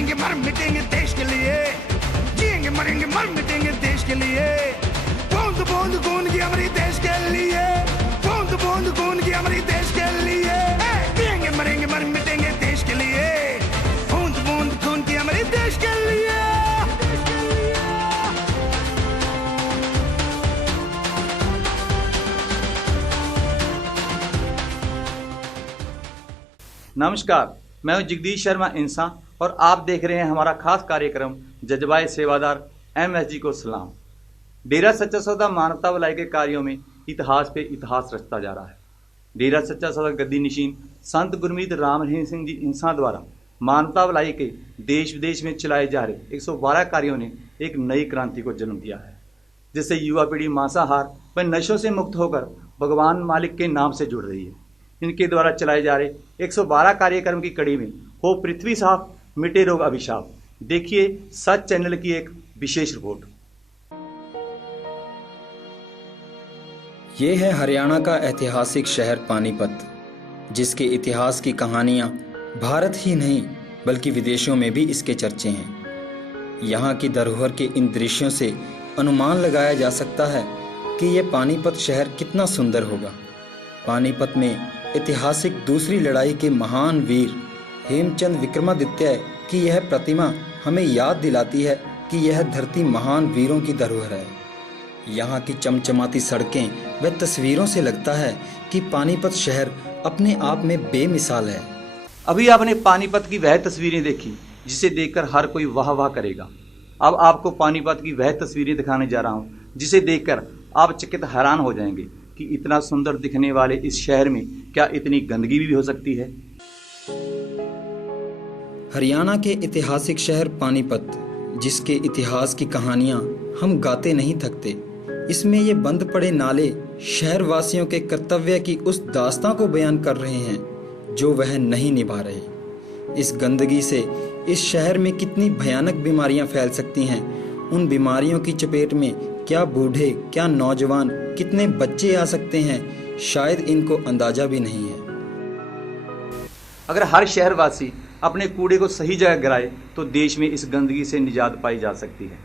मरेंगे मर मिटेंगे देश के लिए, जिएंगे मरेंगे मर मिटेंगे देश के लिए, बूंद बूंद खून की हमारी देश के लिए, बूंद बूंद खून की हमारी देश के लिए, जिएंगे मरेंगे मर मिटेंगे देश के लिए, बूंद बूंद खून की हमारी देश के लिए। नमस्कार, मैं हूं जगदीश शर्मा इंसान और आप देख रहे हैं हमारा खास कार्यक्रम जज्बाए सेवादार MSG को सलाम। डेरा सच्चा सौदा मानवता भलाई के कार्यों में इतिहास पे इतिहास रचता जा रहा है। डेरा सच्चा सौदा गद्दी नशीन संत गुरमीत राम रहीम सिंह जी इंसान द्वारा मानवता भलाई के देश विदेश में चलाए जा रहे 112 कार्यों ने एक नई क्रांति को जन्म दिया है, जिससे युवा पीढ़ी मांसाहार व नशों से मुक्त होकर भगवान मालिक के नाम से जुड़ रही है। इनके द्वारा चलाए जा रहे 112 कार्यक्रम की कड़ी में हो पृथ्वी साफ मिटे रोग अभिशाप। देखिए सच चैनल की एक विशेष रिपोर्ट। ये है हरियाणा का ऐतिहासिक शहर पानीपत, जिसके इतिहास की कहानियां भारत ही नहीं बल्कि विदेशों में भी इसके चर्चे हैं। यहाँ की धरोहर के इन दृश्यों से अनुमान लगाया जा सकता है कि ये पानीपत शहर कितना सुंदर होगा। पानीपत में ऐतिहासिक दूसरी लड़ाई के महान वीर हेमचंद विक्रमादित्य की यह प्रतिमा हमें याद दिलाती है कि यह धरती महान वीरों की धरोहर है। यहाँ की चमचमाती सड़कें व तस्वीरों से लगता है कि पानीपत शहर अपने आप में बेमिसाल है। अभी आपने पानीपत की वह तस्वीरें देखी जिसे देखकर हर कोई वाह वाह करेगा। अब आपको पानीपत की वह तस्वीरें दिखाने जा रहा हूँ जिसे देखकर आप चकित हैरान हो जाएंगे कि इतना सुंदर दिखने वाले इस शहर में क्या इतनी गंदगी भी हो सकती है। हरियाणा के ऐतिहासिक शहर पानीपत, जिसके इतिहास की कहानियां हम गाते नहीं थकते, इसमें ये बंद पड़े नाले शहर वासियों के कर्तव्य की उस दास्तां को बयान कर रहे हैं जो वह नहीं निभा रहे। इस गंदगी से इस शहर में कितनी भयानक बीमारियां फैल सकती हैं, उन बीमारियों की चपेट में क्या बूढ़े क्या नौजवान कितने बच्चे आ सकते हैं, शायद इनको अंदाजा भी नहीं है। अगर हर शहरवासी अपने कूड़े को सही जगह गिराए तो देश में इस गंदगी से निजात पाई जा सकती है।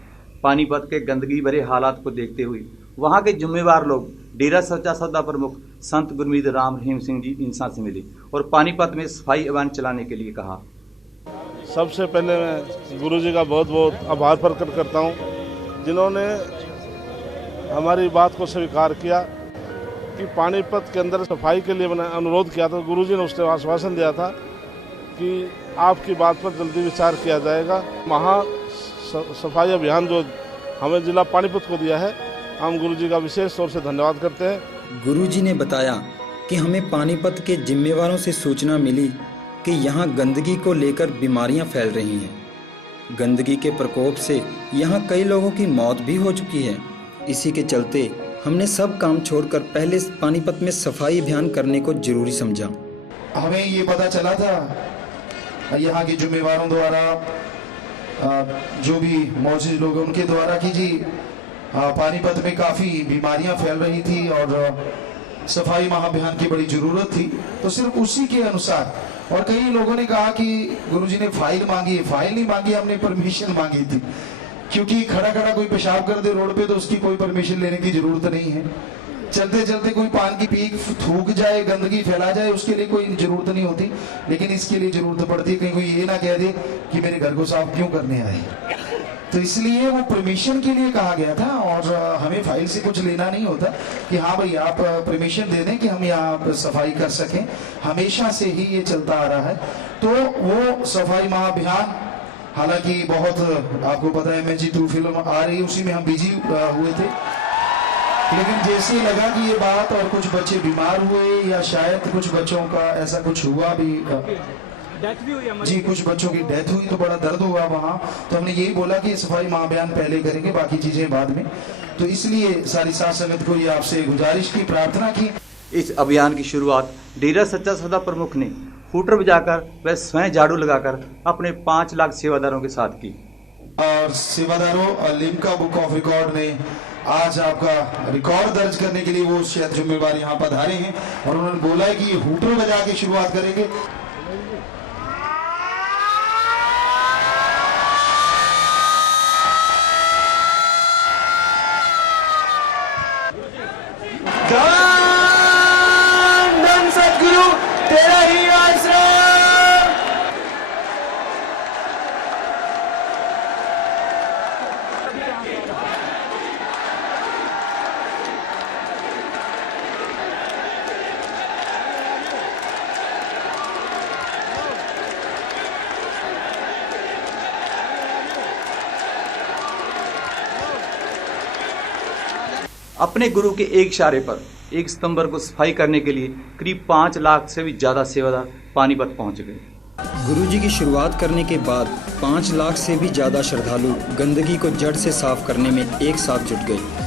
पानीपत के गंदगी भरे हालात को देखते हुए वहां के जिम्मेवार लोग डेरा सच्चा सौदा प्रमुख संत गुरमीत राम रहीम सिंह जी इंसान से मिले और पानीपत में सफाई अभियान चलाने के लिए कहा। सबसे पहले मैं गुरुजी का बहुत बहुत आभार प्रकट करता हूँ, जिन्होंने हमारी बात को स्वीकार किया कि पानीपत के अंदर सफाई के लिए मैंने अनुरोध किया था। गुरुजी ने उसने आश्वासन दिया था कि आपकी बात पर जल्दी विचार किया जाएगा। महा सफाई अभियान जो हमें जिला पानीपत को दिया है, हम गुरुजी का विशेष तौर से धन्यवाद करते हैं। गुरुजी ने बताया कि हमें पानीपत के जिम्मेवारों से सूचना मिली कि यहाँ गंदगी को लेकर बीमारियाँ फैल रही हैं। गंदगी के प्रकोप से यहाँ कई लोगों की मौत भी हो चुकी है। इसी के चलते हमने सब काम छोड़कर पहले पानीपत में सफाई अभियान करने को जरूरी समझा। हमें ये पता चला था यहाँ के जिम्मेवारों द्वारा, जो भी मौजूद लोग उनके द्वारा कि जी पानीपत में काफ़ी बीमारियां फैल रही थी और सफाई महाअभियान की बड़ी ज़रूरत थी। तो सिर्फ उसी के अनुसार, और कई लोगों ने कहा कि गुरुजी ने फाइल मांगी। फाइल नहीं मांगी, हमने परमिशन मांगी थी, क्योंकि खड़ा खड़ा कोई पेशाब कर दे रोड पे तो उसकी कोई परमिशन लेने की जरूरत नहीं है। चलते चलते कोई पान की पीक थूक जाए, गंदगी फैला जाए, उसके लिए कोई जरूरत नहीं होती, लेकिन इसके लिए जरूरत पड़ती है। कहीं कोई ये ना कह दे कि मेरे घर को साफ क्यों करने आए। तो इसलिए वो परमिशन के लिए कहा गया था और हमें फाइल से कुछ लेना नहीं होता कि हाँ भाई आप परमिशन दे दें कि हम यहाँ सफाई कर सकें। हमेशा से ही ये चलता आ रहा है। तो वो सफाई महाअभियान, हालांकि बहुत आपको पता है MSG 2 फिल्म आ रही, उसी में हम बिजी हुए थे, लेकिन जैसे लगा कि ये बात और कुछ बच्चे बीमार हुए या शायद कुछ बच्चों का ऐसा कुछ हुआ भी, जी कुछ बच्चों की डेथ हुई तो बड़ा दर्द हुआ वहाँ। तो हमने यही बोला कि सफाई महाअभियान पहले करेंगे, बाकी चीजें बाद में। तो इसलिए सारी साथ संगत को ये आपसे गुजारिश की, प्रार्थना की। इस अभियान की शुरुआत डेरा सच्चा सौदा प्रमुख ने हूटर बजाकर व स्वयं झाड़ू लगाकर अपने 5 लाख सेवादारों के साथ की। और सेवादारों, लिम्का बुक ऑफ रिकॉर्ड ने आज आपका रिकॉर्ड दर्ज करने के लिए वो शायद जिम्मेवार यहाँ पधारे हैं और उन्होंने बोला है कि ये हूटर बजा के शुरुआत करेंगे। अपने गुरु के एक इशारे पर 1 सितंबर को सफाई करने के लिए करीब 5 लाख से भी ज़्यादा सेवादार पानीपत पहुंच गए। गुरुजी की शुरुआत करने के बाद 5 लाख से भी ज़्यादा श्रद्धालु गंदगी को जड़ से साफ करने में एक साथ जुट गए।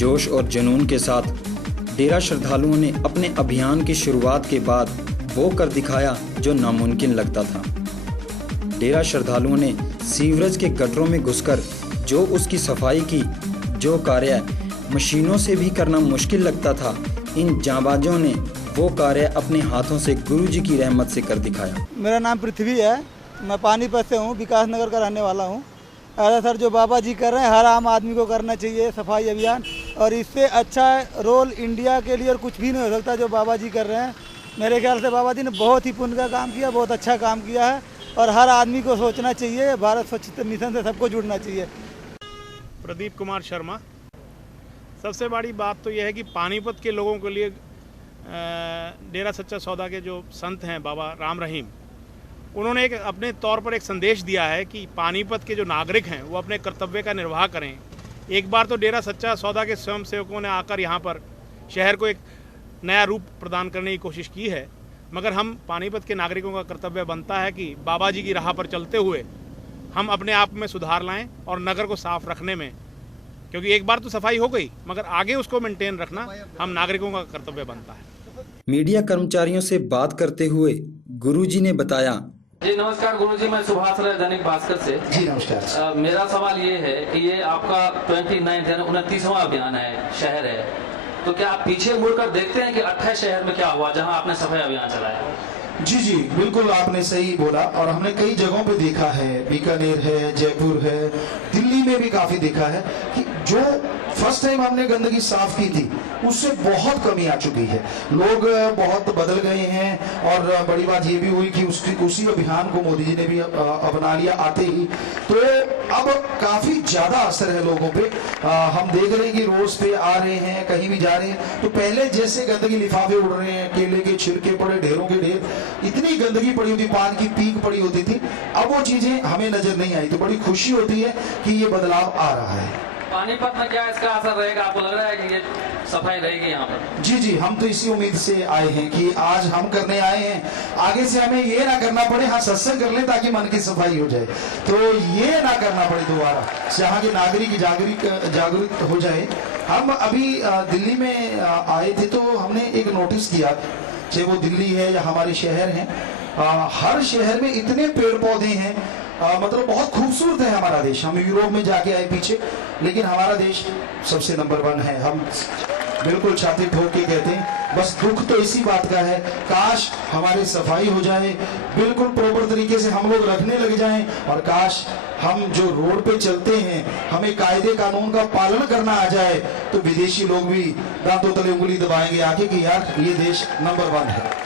जोश और जुनून के साथ डेरा श्रद्धालुओं ने अपने अभियान की शुरुआत के बाद वो कर दिखाया जो नामुमकिन लगता था। डेरा श्रद्धालुओं ने सीवरेज के गटरों में घुसकर जो उसकी सफाई की, जो कार्य मशीनों से भी करना मुश्किल लगता था, इन जांबाजों ने वो कार्य अपने हाथों से गुरुजी की रहमत से कर दिखाया। मेरा नाम पृथ्वी है, मैं पानीपत से हूँ, विकास नगर का रहने वाला हूँ। ऐसा सर जो बाबा जी कर रहे हैं हर आम आदमी को करना चाहिए सफाई अभियान, और इससे अच्छा रोल इंडिया के लिए और कुछ भी नहीं हो सकता जो बाबा जी कर रहे हैं। मेरे ख्याल से बाबा जी ने बहुत ही पुण्य का काम किया, बहुत अच्छा काम किया है, और हर आदमी को सोचना चाहिए, भारत स्वच्छता मिशन से सबको जुड़ना चाहिए। प्रदीप कुमार शर्मा। सबसे बड़ी बात तो यह है कि पानीपत के लोगों के लिए डेरा सच्चा सौदा के जो संत हैं बाबा राम रहीम, उन्होंने एक अपने तौर पर एक संदेश दिया है कि पानीपत के जो नागरिक हैं वो अपने कर्तव्य का निर्वाह करें। एक बार तो डेरा सच्चा सौदा के स्वयं सेवकों ने आकर यहाँ पर शहर को एक नया रूप प्रदान करने की कोशिश की है, मगर हम पानीपत के नागरिकों का कर्तव्य बनता है कि बाबा जी की राह पर चलते हुए हम अपने आप में सुधार लाएं और नगर को साफ रखने में, क्योंकि एक बार तो सफाई हो गई मगर आगे उसको मेंटेन रखना हम नागरिकों का कर्तव्य बनता है। मीडिया कर्मचारियों से बात करते हुए गुरुजी ने बताया। जी नमस्कार गुरुजी, मैं सुभाष राय दैनिक भास्कर से। जी नमस्कार। मेरा सवाल ये है कि ये आपका 29वां अभियान है, शहर है, तो क्या आप पीछे मुड़कर देखते हैं कि 28 शहर में क्या हुआ जहां आपने सफाई अभियान चलाया? जी बिल्कुल आपने सही बोला, और हमने कई जगहों पे देखा है, बीकानेर है, जयपुर है, दिल्ली में भी काफी देखा है कि जो फर्स्ट टाइम हमने गंदगी साफ की थी उससे बहुत कमी आ चुकी है। लोग बहुत बदल गए हैं, और बड़ी बात ये भी हुई कि उसी अभियान को मोदी जी ने भी अपना लिया आते ही, तो अब काफी ज्यादा असर है लोगों पे। हम देख रहे हैं कि रोड पे आ रहे हैं, कहीं भी जा रहे हैं, तो पहले जैसे गंदगी लिफाफे उड़ रहे हैं, केले के छिलके पड़े, ढेरों के ढेर, इतनी गंदगी पड़ी होती, पान की पीक पड़ी होती थी, अब वो चीजें हमें नजर नहीं आई। तो बड़ी खुशी होती है कि ये बदलाव आ रहा है। पानीपत में क्या इसका असर रहेगा, आपको लग रहा है कि ये सफाई रहेगी यहाँ पर? जी हम तो इसी उम्मीद से आए हैं कि आज हम करने आए हैं, आगे से हमें ये ना करना पड़े, हाँ सत्संग कर लें ताकि मन की सफाई हो जाए, तो ये ना करना पड़े दोबारा, यहाँ के नागरिक जागरूक हो जाए। हम अभी दिल्ली में आए थे तो हमने एक नोटिस किया, चाहे वो दिल्ली है या हमारे शहर हैं, हर शहर में इतने पेड़ पौधे हैं, मतलब बहुत खूबसूरत है हमारा देश। हम यूरोप में जाके आए पीछे, लेकिन हमारा देश सबसे नंबर 1 है। हम बिल्कुल छाती ठोक के कहते हैं, बस दुख तो इसी बात का है, काश हमारी सफाई हो जाए, बिल्कुल प्रॉपर तरीके से हम लोग रखने लग जाएं, और काश हम जो रोड पे चलते हैं हमें कायदे कानून का पालन करना आ जाए, तो विदेशी लोग भी दांतों तले उंगली दबाएंगे आके कि यार ये देश नंबर 1 है।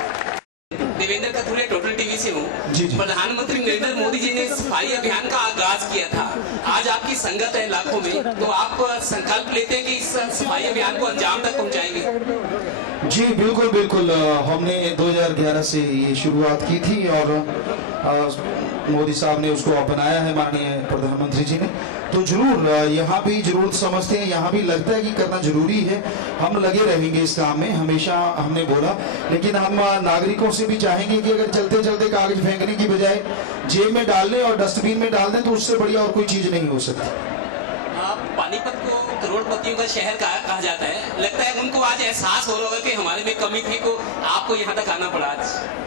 देवेंद्र कथुरिया टोटल टीवी से हूँ। प्रधानमंत्री नरेंद्र मोदी जी ने सफाई अभियान का आगाज किया था, आज आपकी संगत है लाखों में, तो आप संकल्प लेते हैं कि इस सफाई अभियान को अंजाम तक पहुँचाएंगे? जी बिल्कुल हमने 2011 से ये शुरुआत की थी, और मोदी साहब ने उसको अपनाया है, माननीय प्रधानमंत्री जी ने, तो जरूर यहाँ भी जरूरत समझते हैं, यहाँ भी लगता है कि करना जरूरी है। हम लगे रहेंगे इस काम में, हमेशा हमने बोला, लेकिन हम नागरिकों से भी चाहेंगे कि अगर चलते चलते कागज फेंकने की बजाय जेब में डाल लें और डस्टबिन में डाल दें, तो उससे बढ़िया और कोई चीज नहीं हो सकती। पानीपत को करोड़पतियों का शहर कहा जाता है, लगता है उनको आज एहसास हो रहा होगा कि हमारे में कमी थी, तो आपको यहाँ तक आना पड़ा आज।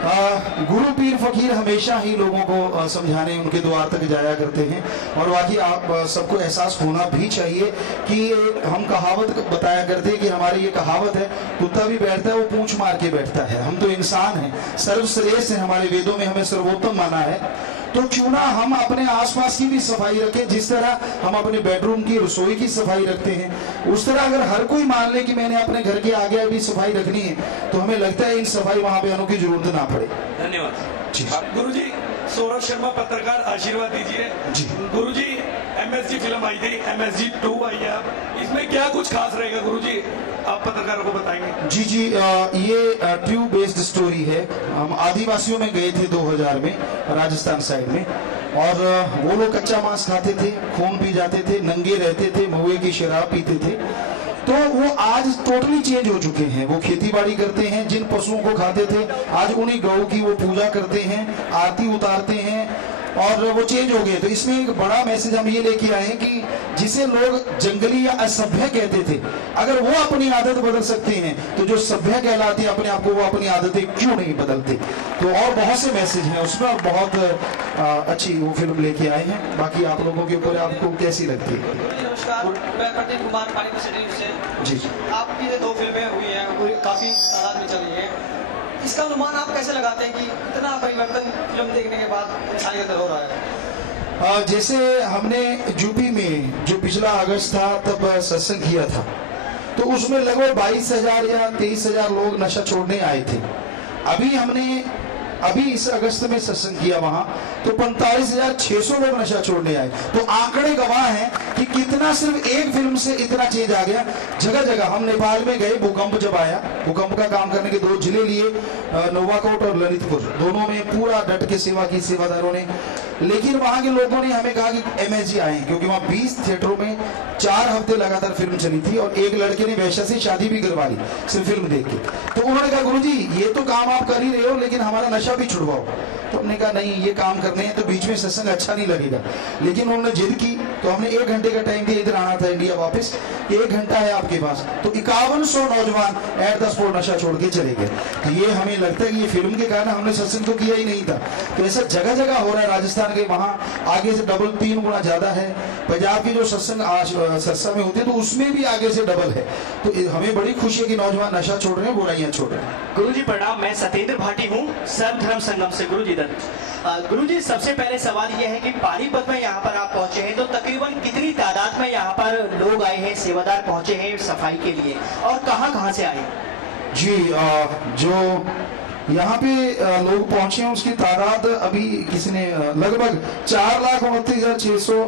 गुरु पीर फकीर हमेशा ही लोगों को समझाने उनके द्वार तक जाया करते हैं, और बाकी आप सबको एहसास होना भी चाहिए कि हम कहावत बताया करते हैं कि हमारी ये कहावत है, कुत्ता भी बैठता है वो पूंछ मार के बैठता है, हम तो इंसान हैं, सर्वश्रेष्ठ है, हमारे वेदों में हमें सर्वोत्तम माना है। तो क्यों ना हम अपने आसपास की भी सफाई रखें। जिस तरह हम अपने बेडरूम की, रसोई की सफाई रखते हैं, उस तरह अगर हर कोई मान ले कि मैंने अपने घर के आगे भी सफाई रखनी है, तो हमें लगता है इन सफाई महाअभियानों की जरूरत ना पड़े। धन्यवाद। गुरुजी, सौरभ शर्मा पत्रकार, आशीर्वाद दीजिए। गुरुजी, MSG फिल्म आई थी, MSG 2 आई है, अब इसमें क्या कुछ खास रहेगा गुरुजी, आप पत्रकारों को बताएंगे? जी, ये ट्रू बेस्ड स्टोरी है। हम आदिवासियों में गए थे 2000 में, राजस्थान साइड में, और वो लोग कच्चा मांस खाते थे, खून पी जाते थे, नंगे रहते थे, महुए की शराब पीते थे। तो वो आज टोटली चेंज हो चुके हैं। वो खेती बाड़ी करते हैं, जिन पशुओं को खाते थे आज उन्हीं गौ की वो पूजा करते हैं, आरती उतारते हैं, और वो चेंज हो गए। तो इसमें एक बड़ा मैसेज हम ये लेके आए कि जिसे लोग जंगली या असभ्य कहते थे, अगर वो अपनी आदत बदल सकते हैं, तो जो सभ्य कहलाते हैं अपने आप को, वो अपनी आदतें क्यों नहीं बदलते। तो और बहुत से मैसेज हैं उसमें, और बहुत अच्छी वो फिल्म लेके आए हैं। बाकी आप लोगों के ऊपर आपको कैसी लगती है? नमस्कार, मैं प्रदीप कुमार पानीपत सिटी से। जी, आपकी 2 फिल्में हुई हैं, वो काफी तादाद में चली है। इसका अनुमान आप कैसे लगाते हैं कि इतना परिवर्तन फिल्म देखने के बाद इंसान के अंदर हो रहा है? जैसे हमने यूपी में जो पिछला अगस्त था तब सत्संग किया था, तो उसमें लगभग 22,000 या 23,000 लोग नशा छोड़ने आए थे। अभी इस अगस्त में सत्संग किया वहां, तो 45,600 लोग नशा छोड़ने आए। तो आंकड़े गवाह हैं कि कितना सिर्फ एक फिल्म से इतना चेंज आ गया। जगह जगह हम नेपाल में गए, भूकंप जब आया, भूकंप का काम करने के 2 जिले लिए, नोवाकोट और ललितपुर, दोनों में पूरा डट के सेवा की सेवादारों ने। लेकिन वहां के लोगों ने हमें कहा कि MSG आए, क्योंकि वहां 20 थिएटरों में 4 हफ्ते लगातार फिल्म चली थी, और एक लड़के ने वैश्या से शादी भी करवा ली सिर्फ फिल्म देख के। तो उन्होंने कहा, गुरुजी ये तो काम आप कर ही रहे हो, लेकिन हमारा नशा भी छुड़वाओ। तो हमने कहा नहीं, ये काम करने हैं तो बीच में सत्संग अच्छा नहीं लगेगा। लेकिन उन्होंने जिद की, तो हमने 1 घंटे का टाइम दिया, इधर आना था इंडिया वापस, 1 घंटा है आपके पास। तो 5100 नौजवान एट द स्पॉट नशा छोड़ के चले गए। तो ये हमें लगता है कि ये फिल्म के कारण हमने सत्संग तो किया ही नहीं था। तो ऐसा जगह जगह हो रहा है। राजस्थान के वहां आगे से डबल 3 गुना ज्यादा है। पंजाब की जो सत्संग सरसा में होती है, तो उसमें भी आगे से डबल है। तो हमें बड़ी खुशी है कि नौजवान नशा छोड़ रहे हैं, बुराइयां छोड़ रहे हैं। गुरुजी प्रणाम, मैं सत्येंद्र भाटी हूँ, सर्व धर्म संगम से। गुरुजी गुरुजी, सबसे पहले सवाल यह है कि पानीपत में यहाँ पर आप पहुंचे हैं, तो तकरीबन कितनी तादाद में यहाँ पर लोग आए हैं, सेवादार पहुंचे हैं सफाई के लिए, और कहाँ से आए? जी, जो यहाँ पे लोग पहुंचे हैं उसकी तादाद अभी किसी ने लगभग 4,29,600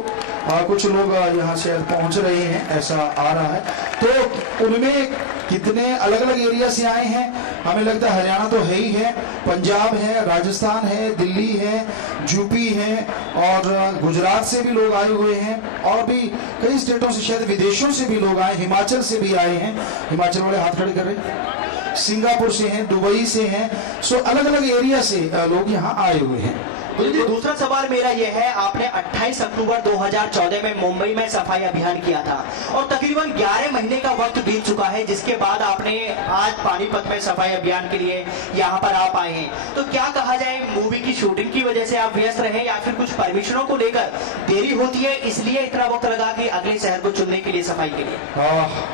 कुछ लोग यहाँ से पहुंच रहे हैं, ऐसा आ रहा है। तो उनमें कितने अलग अलग एरिया से आए हैं, हमें लगता है हरियाणा तो है ही है, पंजाब है, राजस्थान है, दिल्ली है, यूपी है, और गुजरात से भी लोग आए हुए हैं, और भी कई स्टेटों से, शायद विदेशों से भी लोग आए, हिमाचल से भी आए हैं। हिमाचल वाले हाथ खड़े कर रहे हैं। सिंगापुर से हैं, दुबई से हैं। सो अलग अलग एरिया से लोग यहाँ आए हुए हैं। दूसरा सवाल मेरा यह है, आपने 28 अक्टूबर 2014 में मुंबई में सफाई अभियान किया था, और तकरीबन 11 महीने का वक्त बीत चुका है, जिसके बाद आपने आज पानीपत में सफाई अभियान के लिए यहाँ पर आप आए हैं। तो क्या कहा जाए, मूवी की शूटिंग की वजह से आप व्यस्त रहे, या फिर कुछ परमिशनों को लेकर देरी होती है, इसलिए इतना वक्त लगा कि अगले शहर को चुनने के लिए, सफाई के लिए?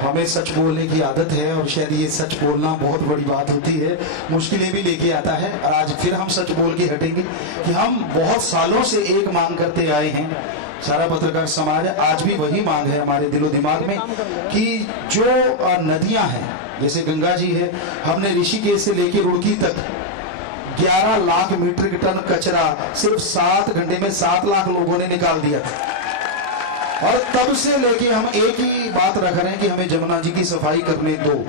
हमें सच बोलने की आदत है, और शायद ये सच बोलना बहुत बड़ी बात होती है, मुश्किलें भी लेके आता है। आज फिर हम सच बोल के हटेंगे कि हम बहुत सालों से एक मांग करते आए हैं, सारा पत्रकार समाज है, आज भी वही मांग है हमारे दिलो दिमाग में, कि जो नदियां हैं, जैसे गंगा जी है, हमने ऋषिकेश से लेके रुड़की तक 11 लाख मीट्रिक टन कचरा सिर्फ 7 घंटे में 7 लाख लोगों ने निकाल दिया था। और तब से लेके हम एक ही बात रख रहे हैं कि हमें जमुना जी की सफाई करने दो।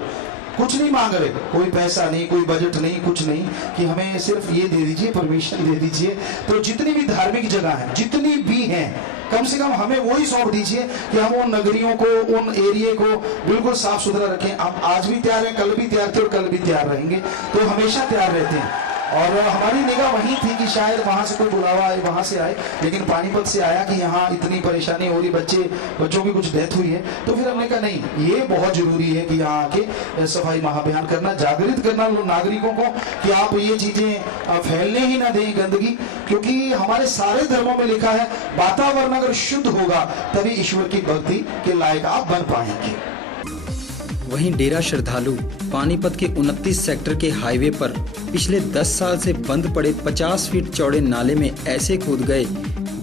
कुछ नहीं मांग रहे, कोई पैसा नहीं, कोई बजट नहीं, कुछ नहीं, कि हमें सिर्फ ये दे दीजिए, परमिशन दे दीजिए। तो जितनी भी धार्मिक जगह है, जितनी भी हैं, कम से कम हमें वही सौंप दीजिए कि हम उन नगरियों को, उन एरिया को बिल्कुल साफ सुथरा रखें। हम आज भी तैयार हैं, कल भी तैयार थे और कल भी तैयार रहेंगे, तो हमेशा तैयार रहते हैं। और हमारी निगाह वही थी कि शायद वहां से कोई बुलावा आए, वहां से आए, लेकिन पानीपत से आया कि यहाँ इतनी परेशानी हो रही, बच्चों की कुछ डेथ हुई है। तो फिर हमने कहा नहीं, ये बहुत जरूरी है कि यहाँ आके सफाई महाअभियान करना, जागृत करना नागरिकों को कि आप ये चीजें फैलने ही ना दें, गंदगी। क्योंकि हमारे सारे धर्मों में लिखा है, वातावरण अगर शुद्ध होगा तभी ईश्वर की भक्ति के लायक आप बन पाएंगे। वहीं डेरा श्रद्धालु पानीपत के 29 सेक्टर के हाईवे पर पिछले 10 साल से बंद पड़े 50 फीट चौड़े नाले में ऐसे कूद गए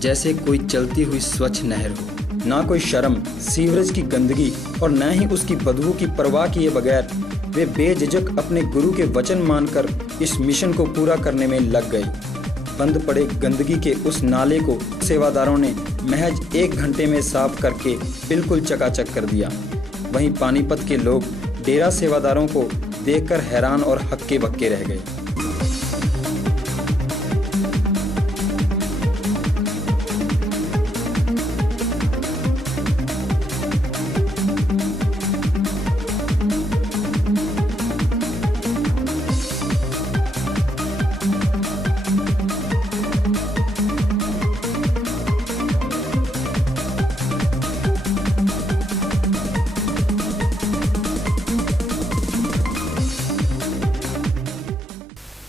जैसे कोई चलती हुई स्वच्छ नहर हो। ना कोई शर्म, सीवरेज की गंदगी और न ही उसकी बदबू की परवाह किए बगैर वे बेझिझक अपने गुरु के वचन मानकर इस मिशन को पूरा करने में लग गए। बंद पड़े गंदगी के उस नाले को सेवादारों ने महज 1 घंटे में साफ करके बिल्कुल चकाचक कर दिया। वहीं पानीपत के लोग डेरा सेवादारों को देखकर हैरान और हक्के बक्के रह गए।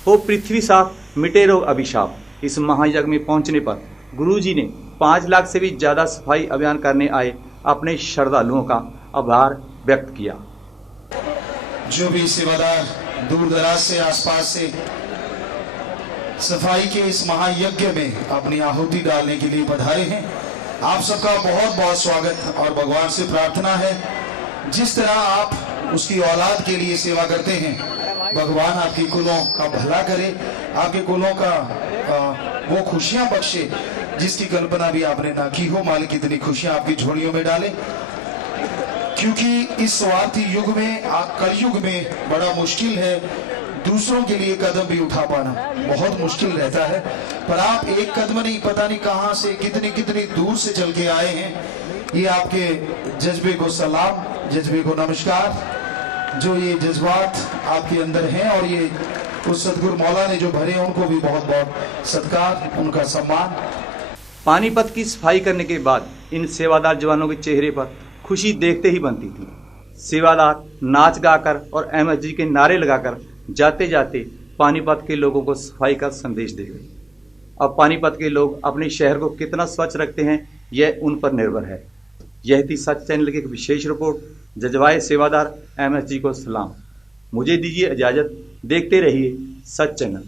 हो पृथ्वी साफ मिटे रोग अभिशाप। इस महायज्ञ में पहुंचने पर गुरुजी ने 5 लाख से भी ज्यादा सफाई अभियान करने आए अपने श्रद्धालुओं का आभार व्यक्त किया। जो भी सेवादार दूर दराज से आसपास से सफाई के इस महायज्ञ में अपनी आहुति डालने के लिए पधारे हैं, आप सबका बहुत बहुत स्वागत और भगवान से प्रार्थना है जिस तरह आप उसकी औलाद के लिए सेवा करते हैं, भगवान आपके कुलों का भला करे, आपके कुलों का वो खुशियां बख्शे जिसकी कल्पना भी आपने ना की हो। मालिक इतनी खुशियां आपकी झोलियों में डाले, क्योंकि इस स्वार्थी युग में, कलयुग में बड़ा मुश्किल है दूसरों के लिए कदम भी उठा पाना, बहुत मुश्किल रहता है। पर आप एक कदम नहीं, पता नहीं कहां से कितनी कितनी दूर से चल के आए हैं। ये आपके जज्बे को सलाम, जज्बे को नमस्कार। जो ये जज्बात आपके अंदर हैं और ये उस सदगुरु मौला ने जो भरे उनको भी बहुत बहुत सत्कार, उनका सम्मान। पानीपत की सफाई करने के बाद इन सेवादार जवानों के चेहरे पर खुशी देखते ही बनती थी। सेवादार नाच गाकर और एमएसजी के नारे लगाकर जाते जाते पानीपत के लोगों को सफाई का संदेश दे गए। अब पानीपत के लोग अपने शहर को कितना स्वच्छ रखते हैं यह उन पर निर्भर है। यह थी सच चैनल की एक विशेष रिपोर्ट। जज्बाए सेवादार एमएसजी को सलाम। मुझे दीजिए इजाजत, देखते रहिए सच चैनल।